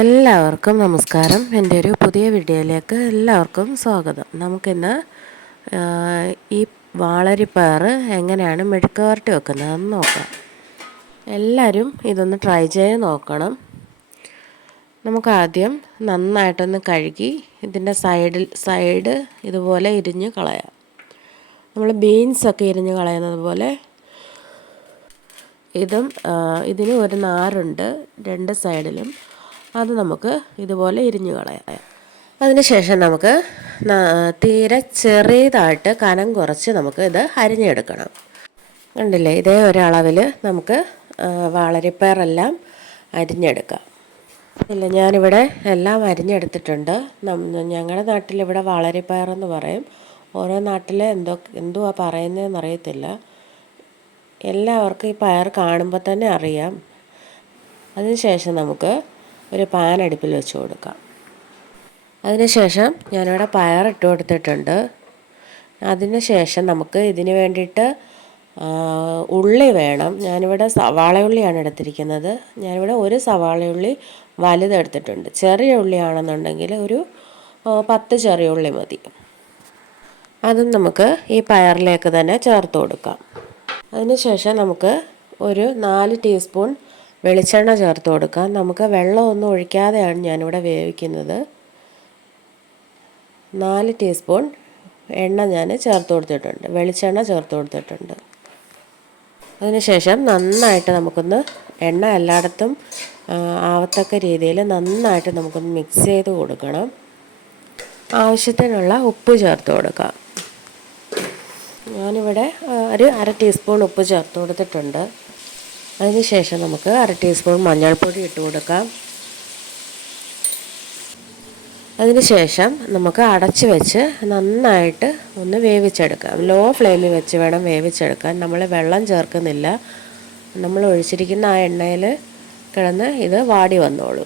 എല്ലാവർക്കും നമസ്കാരം. എൻ്റെ ഒരു പുതിയ വീഡിയോയിലേക്ക് എല്ലാവർക്കും സ്വാഗതം. നമുക്കിന്ന് ഈ വാളരിപ്പയർ എങ്ങനെയാണ് മെഴുക്ക് വരട്ടി വെക്കുന്നതെന്ന് നോക്കാം. എല്ലാവരും ഇതൊന്ന് ട്രൈ ചെയ്ത് നോക്കണം. നമുക്കാദ്യം നന്നായിട്ടൊന്ന് കഴുകി ഇതിൻ്റെ സൈഡ് ഇതുപോലെ ഇരിഞ്ഞ് കളയാം. നമ്മൾ ബീൻസൊക്കെ ഇരിഞ്ഞ് കളയുന്നത് പോലെ ഇതിന് ഒരു നാരുണ്ട് രണ്ട് സൈഡിലും. അത് നമുക്ക് ഇതുപോലെ ഇരിഞ്ഞു കളയാം. അതിനുശേഷം നമുക്ക് തീരെ ചെറിയതായിട്ട് കനം കുറച്ച് നമുക്ക് ഇത് അരിഞ്ഞെടുക്കണം. കണ്ടില്ലേ, ഇതേ ഒരളവിൽ നമുക്ക് വാളരിപ്പയറെല്ലാം അരിഞ്ഞെടുക്കാം. ഇല്ല, ഞാനിവിടെ എല്ലാം അരിഞ്ഞെടുത്തിട്ടുണ്ട്. ഞങ്ങളുടെ നാട്ടിലിവിടെ വാളരിപ്പയറെന്ന് പറയും. ഓരോ നാട്ടിൽ എന്തുവാ പറയുന്നതെന്ന് അറിയത്തില്ല. എല്ലാവർക്കും ഈ പയർ കാണുമ്പോൾ തന്നെ അറിയാം. അതിനുശേഷം നമുക്ക് ഒരു പാൻ അടുപ്പിൽ വെച്ച് കൊടുക്കാം. അതിനുശേഷം ഞാനിവിടെ പയർ ഇട്ട് കൊടുത്തിട്ടുണ്ട്. അതിനുശേഷം നമുക്ക് ഇതിന് വേണ്ടിയിട്ട് ഉള്ളി വേണം. ഞാനിവിടെ സവാള ഉള്ളിയാണ് എടുത്തിരിക്കുന്നത്. ഞാനിവിടെ ഒരു സവാള ഉള്ളി വലുതെടുത്തിട്ടുണ്ട്. ചെറിയ ഉള്ളിയാണെന്നുണ്ടെങ്കിൽ ഒരു 10 ചെറിയ ഉള്ളി മതി. അതും നമുക്ക് ഈ പയറിലേക്ക് തന്നെ ചേർത്ത് കൊടുക്കാം. അതിനുശേഷം നമുക്ക് ഒരു 4 ടീസ്പൂൺ വെളിച്ചെണ്ണ ചേർത്ത് കൊടുക്കാം. നമുക്ക് വെള്ളമൊന്നും ഒഴിക്കാതെയാണ് ഞാനിവിടെ വേവിക്കുന്നത്. 4 ടീസ്പൂൺ എണ്ണ ഞാൻ ചേർത്ത് കൊടുത്തിട്ടുണ്ട്, വെളിച്ചെണ്ണ ചേർത്ത് കൊടുത്തിട്ടുണ്ട്. അതിനുശേഷം നന്നായിട്ട് നമുക്കൊന്ന് എണ്ണ എല്ലായിടത്തും ആവത്തക്ക രീതിയിൽ നന്നായിട്ട് നമുക്കൊന്ന് മിക്സ് ചെയ്ത് കൊടുക്കണം. ആവശ്യത്തിനുള്ള ഉപ്പ് ചേർത്ത് കൊടുക്കാം. ഞാനിവിടെ ഒരു 1/2 ടീസ്പൂൺ ഉപ്പ് ചേർത്ത് കൊടുത്തിട്ടുണ്ട്. അതിനുശേഷം നമുക്ക് 1/2 ടീസ്പൂൺ മഞ്ഞൾപ്പൊടി ഇട്ട് കൊടുക്കാം. അതിനുശേഷം നമുക്ക് അടച്ച് വെച്ച് നന്നായിട്ട് ഒന്ന് വേവിച്ചെടുക്കാം. ലോ ഫ്ലെയിമിൽ വെച്ച് വേണം വേവിച്ചെടുക്കാൻ. നമ്മൾ വെള്ളം ചേർക്കുന്നില്ല. നമ്മൾ ഒഴിച്ചിരിക്കുന്ന ആ എണ്ണയിൽ കിടന്ന് ഇത് വാടി വന്നോളൂ.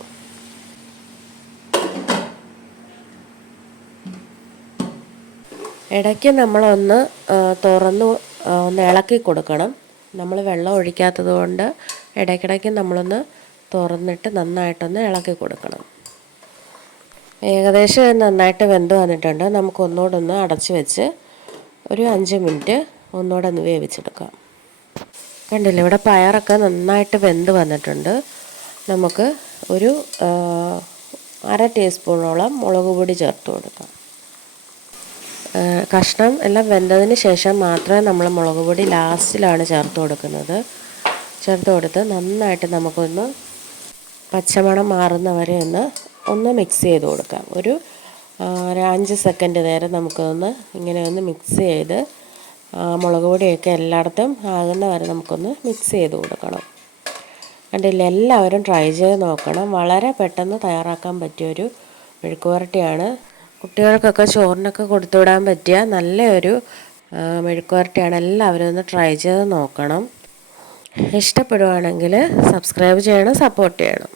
ഇടയ്ക്ക് നമ്മളൊന്ന് തുറന്ന് ഒന്ന് ഇളക്കി കൊടുക്കണം. നമ്മൾ വെള്ളം ഒഴിക്കാത്തത് കൊണ്ട് ഇടയ്ക്കിടയ്ക്ക് നമ്മളൊന്ന് തുറന്നിട്ട് നന്നായിട്ടൊന്ന് ഇളക്കി കൊടുക്കണം. ഏകദേശം നന്നായിട്ട് വെന്ത് വന്നിട്ടുണ്ട്. നമുക്ക് ഒന്നുകൂടെ അടച്ച് വെച്ച് ഒരു 5 മിനിറ്റ് ഒന്നുകൂടെ ഒന്ന് വേവിച്ചെടുക്കാം. കണ്ടില്ലേ, ഇവിടെ പയറൊക്കെ നന്നായിട്ട് വെന്ത് വന്നിട്ടുണ്ട്. നമുക്ക് ഒരു 1/2 ടീസ്പൂണോളം മുളക് പൊടി ചേർത്ത് കൊടുക്കാം. കഷ്ണം എല്ലാം വെന്തതിന് ശേഷം മാത്രമേ നമ്മൾ മുളക് പൊടി ലാസ്റ്റിലാണ് ചേർത്ത് കൊടുക്കുന്നത്. ചേർത്ത് കൊടുത്ത് നന്നായിട്ട് നമുക്കൊന്ന് പച്ചമണം മാറുന്നവരെ ഒന്ന് മിക്സ് ചെയ്ത് കൊടുക്കാം. ഒരു 5 സെക്കൻഡ് നേരം നമുക്കൊന്ന് ഇങ്ങനെ ഒന്ന് മിക്സ് ചെയ്ത് മുളക് പൊടിയൊക്കെ എല്ലായിടത്തും ആകുന്ന വരെ നമുക്കൊന്ന് മിക്സ് ചെയ്ത് കൊടുക്കണം. കണ്ടില്ല, എല്ലാവരും ട്രൈ ചെയ്ത് നോക്കണം. വളരെ പെട്ടെന്ന് തയ്യാറാക്കാൻ പറ്റിയൊരു മെഴുക്ക് വരട്ടിയാണ്. കുട്ടികൾക്കൊക്കെ ചോറിനൊക്കെ കൊടുത്തുവിടാൻ പറ്റിയ നല്ലൊരു മെഴുക്ക് വരട്ടിയാണ്. എല്ലാവരും ഒന്ന് ട്രൈ ചെയ്ത് നോക്കണം. ഇഷ്ടപ്പെടുവാണെങ്കിൽ സബ്സ്ക്രൈബ് ചെയ്യണം, സപ്പോർട്ട് ചെയ്യണം.